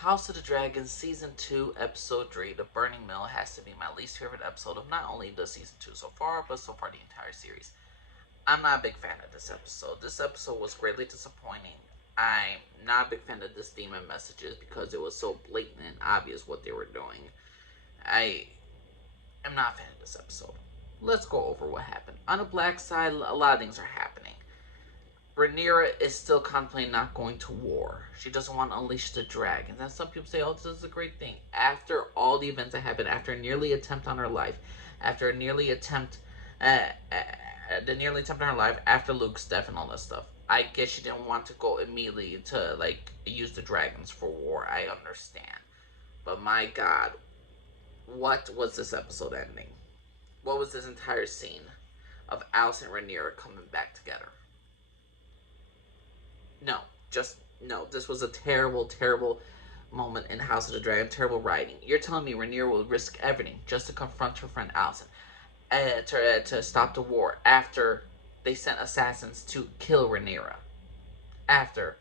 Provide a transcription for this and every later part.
House of the Dragon Season 2, Episode 3, The Burning Mill has to be my least favorite episode of not only the Season 2 so far, but so far the entire series. I'm not a big fan of this episode. This episode was greatly disappointing. I'm not a big fan of this demon messages because it was so blatant and obvious what they were doing. I am not a fan of this episode. Let's go over what happened. On the black side, a lot of things are happening. Rhaenyra is still contemplating not going to war. She doesn't want to unleash the dragon. And some people say, oh, this is a great thing. After all the events that happened, after a nearly attempt on her life, after a nearly attempt, the nearly attempt on her life, after Luke's death and all that stuff, I guess she didn't want to go immediately to, like, use the dragons for war. I understand. But my God, what was this episode ending? What was this entire scene of Alice and Rhaenyra coming back together? No, just no. This was a terrible, terrible moment in House of the Dragon. Terrible writing. You're telling me Rhaenyra will risk everything just to confront her friend Alicent, to stop the war after they sent assassins to kill Rhaenyra. After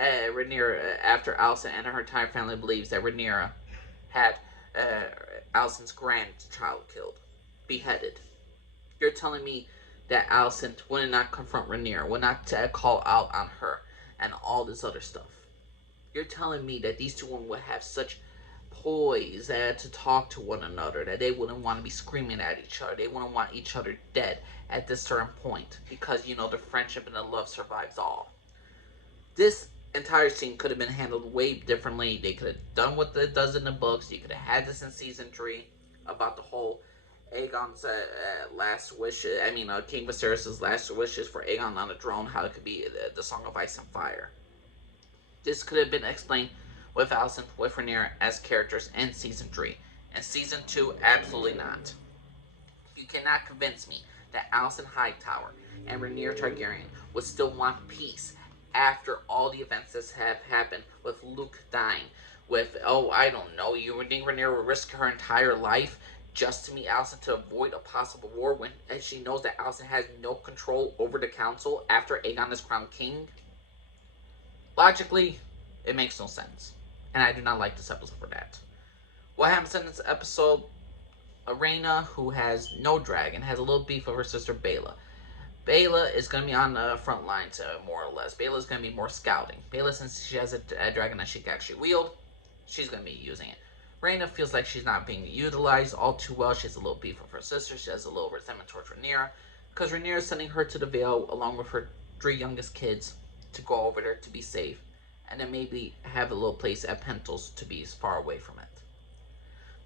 after Alicent and her entire family believes that Rhaenyra had Alicent's grandchild killed, beheaded. You're telling me that Alicent would not confront Rhaenyra, would not call out on her, and all this other stuff. You're telling me that these two women would have such poise to talk to one another, that they wouldn't want to be screaming at each other, they wouldn't want each other dead at this certain point, because, you know, the friendship and the love survives all. This entire scene could have been handled way differently. They could have done what it does in the books. You could have had this in season 3 about the whole Aegon's last wish. I mean, King Viserys' last wishes for Aegon on the throne. How it could be the Song of Ice and Fire. This could have been explained with Alicent, with Rhaenyra as characters in season 3. And season 2, absolutely not. You cannot convince me that Alicent Hightower and Rhaenyra Targaryen would still want peace after all the events that have happened, with Luke dying, with, oh, I don't know, you think Rhaenyra would risk her entire life just to meet Alicent to avoid a possible war when she knows that Alicent has no control over the council after Aegon is crowned king? Logically, it makes no sense. And I do not like this episode for that. What happens in this episode? Rene, who has no dragon, has a little beef with her sister Baela. Baela is going to be on the front lines, more or less. Baela is going to be more scouting. Baela, since she has a dragon that she can actually wield, she's going to be using it. Rhaena feels like she's not being utilized all too well. She has a little beef with her sister. She has a little resentment towards Rhaenyra, because Rhaenyra is sending her to the Vale along with her 3 youngest kids to go over there to be safe, and then maybe have a little place at Pentos to be far away from it,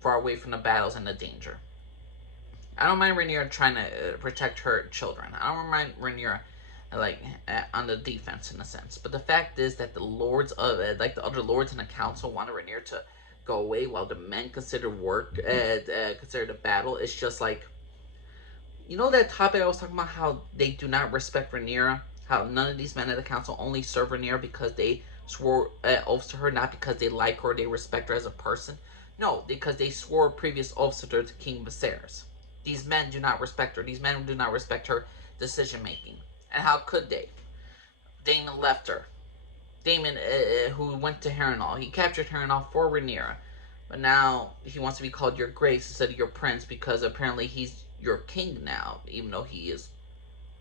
far away from the battles and the danger. I don't mind Rhaenyra trying to protect her children. I don't mind Rhaenyra on the defense in a sense. But the fact is that the lords of the other lords in the council wanted Rhaenyra to go away while the men consider consider the battle. It's just like, you know, that topic I was talking about, how they do not respect Rhaenyra, how none of these men at the council only serve Rhaenyra because they swore oaths to her, not because they like her or they respect her as a person. No, because they swore previous oaths to her to King Viserys. These men do not respect her. These men do not respect her decision making. And how could they? Damon left her. Damon, who went to Harrenhal, he captured Harrenhal for Rhaenyra, but now he wants to be called your grace instead of your prince, because apparently he's your king now, even though he is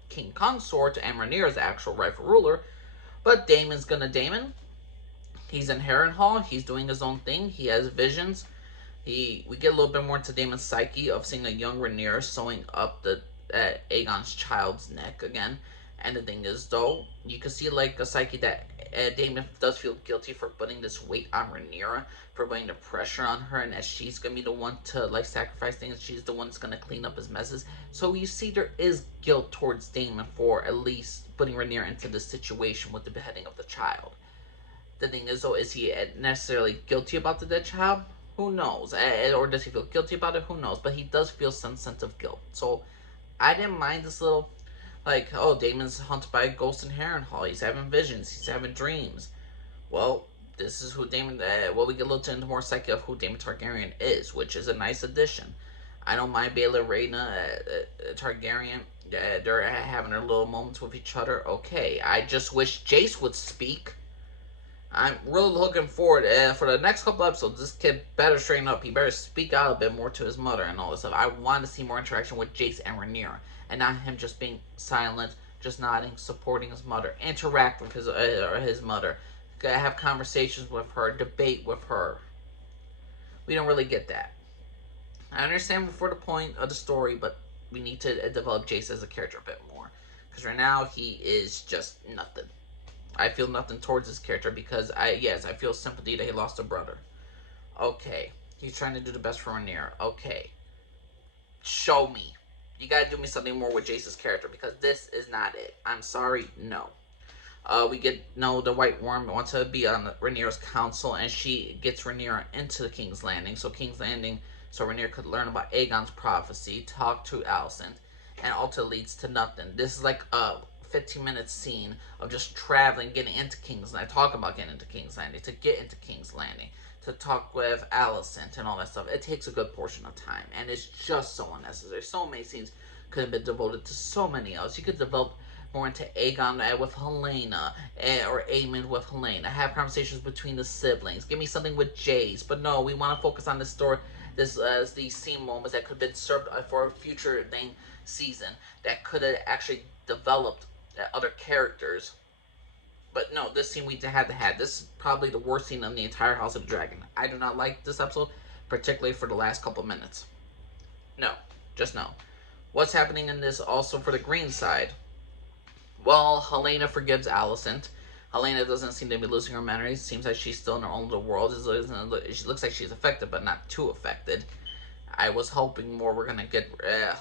king consort and Rhaenyra's actual rightful ruler. But Damon's gonna Damon. He's in Harrenhal. He's doing his own thing. He has visions. We get a little bit more into Damon's psyche of seeing a young Rhaenyra sewing up the Aegon's child's neck again. And the thing is, though, you can see like a psyche that Damon does feel guilty for putting this weight on Rhaenyra, for putting the pressure on her, and that she's gonna be the one to like sacrifice things. She's the one that's gonna clean up his messes. So you see, there is guilt towards Damon for at least putting Rhaenyra into this situation with the beheading of the child. The thing is, though, is he necessarily guilty about the dead child? Who knows? Or does he feel guilty about it? Who knows? But he does feel some sense of guilt. So I didn't mind this little, like, oh, Damon's hunted by a ghost in Harrenhal. He's having visions. He's having dreams. Well, this is who Damon, well, we get a little into more psyche of who Damon Targaryen is, which is a nice addition. I don't mind Baela, Rhaena, Targaryen. They're having their little moments with each other. Okay, I just wish Jace would speak. I'm really looking forward for the next couple episodes. This kid better straighten up. He better speak out a bit more to his mother and all this stuff. I want to see more interaction with Jace and Rhaenyra, and not him just being silent, just nodding, supporting his mother, interact with his mother, have conversations with her, debate with her. We don't really get that. I understand for the point of the story, but we need to develop Jace as a character a bit more. Because right now he is just nothing. I feel nothing towards his character because I feel sympathy that he lost a brother. Okay, he's trying to do the best for Rhaenyra. Okay, show me. You gotta do me something more with Jace's character because this is not it. I'm sorry, no. We get no the White Worm wants to be on Rhaenyra's council, and she gets Rhaenyra into the King's Landing. So King's Landing, so Rhaenyra could learn about Aegon's prophecy, talk to Alicent, and ultimately leads to nothing. This is like a 15-minute scene of just traveling, getting into King's Landing, talking about getting into King's Landing, to get into King's Landing, to talk with Alicent and all that stuff. It takes a good portion of time, and it's just so unnecessary. So many scenes could have been devoted to so many else. You could develop more into Aegon with Helena, or Aemond with Helena. Have conversations between the siblings. Give me something with Jace. But no, we want to focus on this story, these scene moments that could have been served for a future season that could have actually developed other characters. But no, this scene we had to have. This is probably the worst scene in the entire House of the Dragon. I do not like this episode, particularly for the last couple minutes. No, just no. What's happening in this also for the green side? Well, Helena forgives Alicent. Helena doesn't seem to be losing her memories. Seems like she's still in her own little world. She looks like she's affected, but not too affected. I was hoping more we're going to get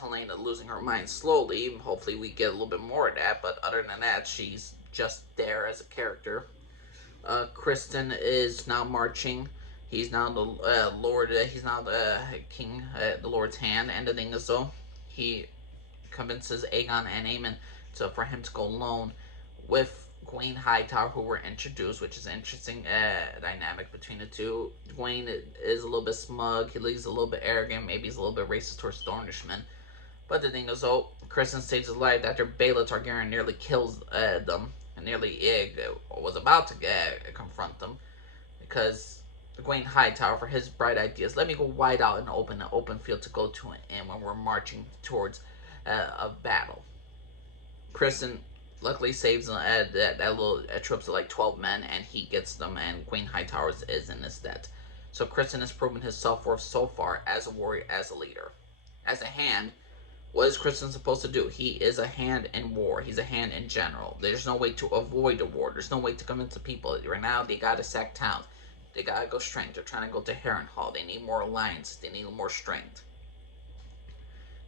Helena losing her mind slowly. Hopefully we get a little bit more of that, but other than that, she's just there as a character. Kristen is now marching. He's now the Lord. He's now the King, the Lord's hand. And the thing is, though, he convinces Aegon and Aemon for him to go alone with Gwaine Hightower, who were introduced, which is an interesting dynamic between the two. Gwaine is a little bit smug. He's a little bit arrogant. Maybe he's a little bit racist towards Dornishmen. But the thing is, though, Kristen saves his life after Baela Targaryen nearly kills them, and nearly was about to confront them, because Gwaine Hightower, for his bright ideas, let me go wide out in the open field to go to, and when we're marching towards a battle. Kristen luckily saves that little troops of like 12 men, and he gets them, and Gwaine Hightower is in his debt. So Kristen has proven his self-worth so far as a warrior, as a leader. As a hand, what is Kristen supposed to do? He is a hand in war. He's a hand in general. There's no way to avoid a war. There's no way to convince the people. Right now, they gotta sack towns. They gotta go strength. They're trying to go to Harrenhal. They need more alliance. They need more strength.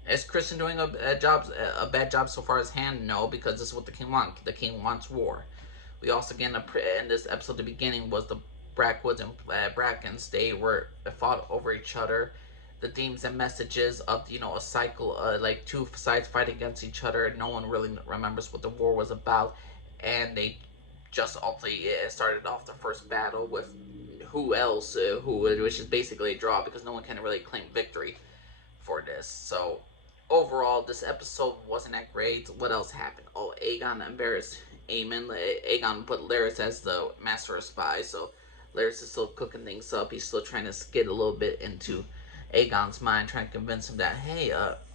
Is Kristen doing a bad job so far as hand? No, because this is what the king wants. The king wants war. We also get in this episode, the beginning was the Brackwoods and Brackens. They were fought over each other. The themes and messages of a cycle, like two sides fighting against each other. No one really remembers what the war was about, and they just ultimately started off the first battle with who else, which is basically a draw because no one can really claim victory for this. So overall, this episode wasn't that great. What else happened? Oh, Aegon embarrassed Aemon. Aegon put Larys as the master of spies, so Larys is still cooking things up. He's still trying to skid a little bit into Aegon's mind, trying to convince him that, hey,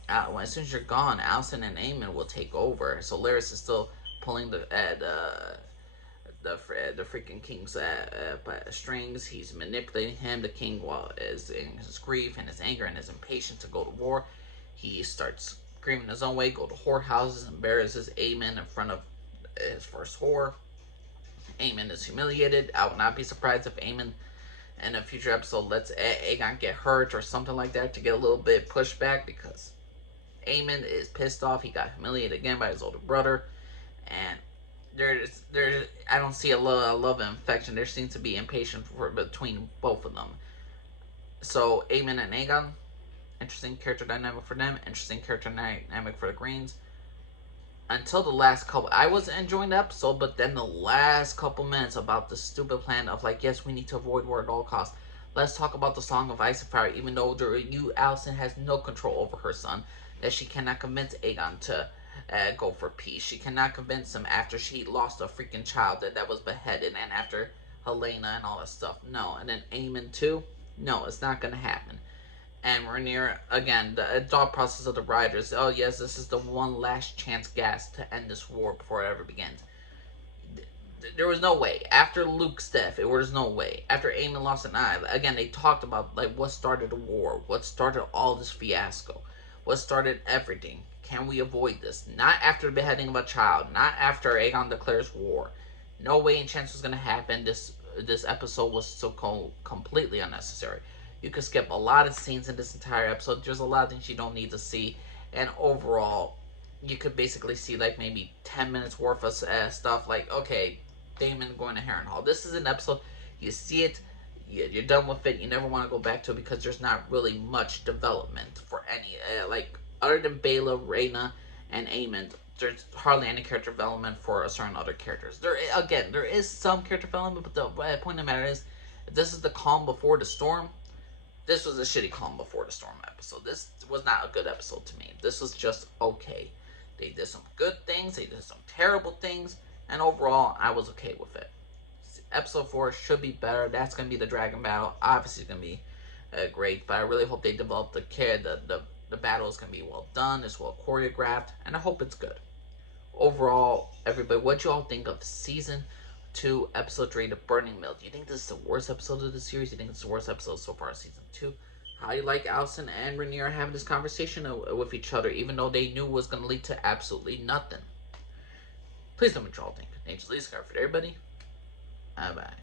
as soon as you're gone, Alicent and Aemon will take over. So Larys is still pulling the freaking king's strings. He's manipulating him. The king is in his grief and his anger and his impatience to go to war. He starts screaming his own way, go to whorehouses, embarrasses Aemon in front of his first whore. Aemon is humiliated. I would not be surprised if Aemon in a future episode lets Aegon get hurt or something like that to get a little bit pushback, because Aemon is pissed off. He got humiliated again by his older brother, and there's I don't see a love and affection. There seems to be impatience between both of them. So Aemon and Aegon, interesting character dynamic for them. Interesting character dynamic for the Greens. Until the last couple, I was enjoying the episode, but then the last couple minutes about the stupid plan of like, yes, we need to avoid war at all costs. Let's talk about the Song of Ice and Fire, even though Alicent has no control over her son, that she cannot convince Aegon to go for peace. She cannot convince him after she lost a freaking child that was beheaded, and after Helena and all that stuff. No. And then Eamon too. No, it's not gonna happen. And Rene, again, the thought process of the writers. Oh yes, this is the one last chance gas to end this war before it ever begins. There was no way. After Luke's death, it was no way. After Eamon lost an eye, again, they talked about like what started the war, what started all this fiasco, what started everything. Can we avoid this? Not after the beheading of a child, not after Aegon declares war. No way and chance was gonna happen. This episode was so completely unnecessary. You could skip a lot of scenes in this entire episode. There's a lot of things you don't need to see, and overall, you could basically see like maybe 10 minutes worth of stuff. Like, okay, Damon going to Harrenhal. This is an episode, you see it, you're done with it, you never want to go back to it because there's not really much development for any, like, other than Bela, Rena, and Aemond, there's hardly any character development for certain other characters. There is some character development, but the point of the matter is, this is the calm before the storm. This was a shitty calm before the storm episode. This was not a good episode to me. This was just okay. They did some good things, they did some terrible things, and overall, I was okay with it. Episode 4 should be better. That's going to be the dragon battle. Obviously, it's going to be great, but I really hope they develop the battle is going to be well done, it's well choreographed, and I hope it's good. Overall, everybody, what you all think of Season 2, Episode 3, The Burning Mill? Do you think this is the worst episode of the series? Do you think it's the worst episode so far of Season 2? How you like Alicent and Rene are having this conversation with each other, even though they knew it was going to lead to absolutely nothing? Please let me know what you all think. Nature's least for everybody. Bye bye.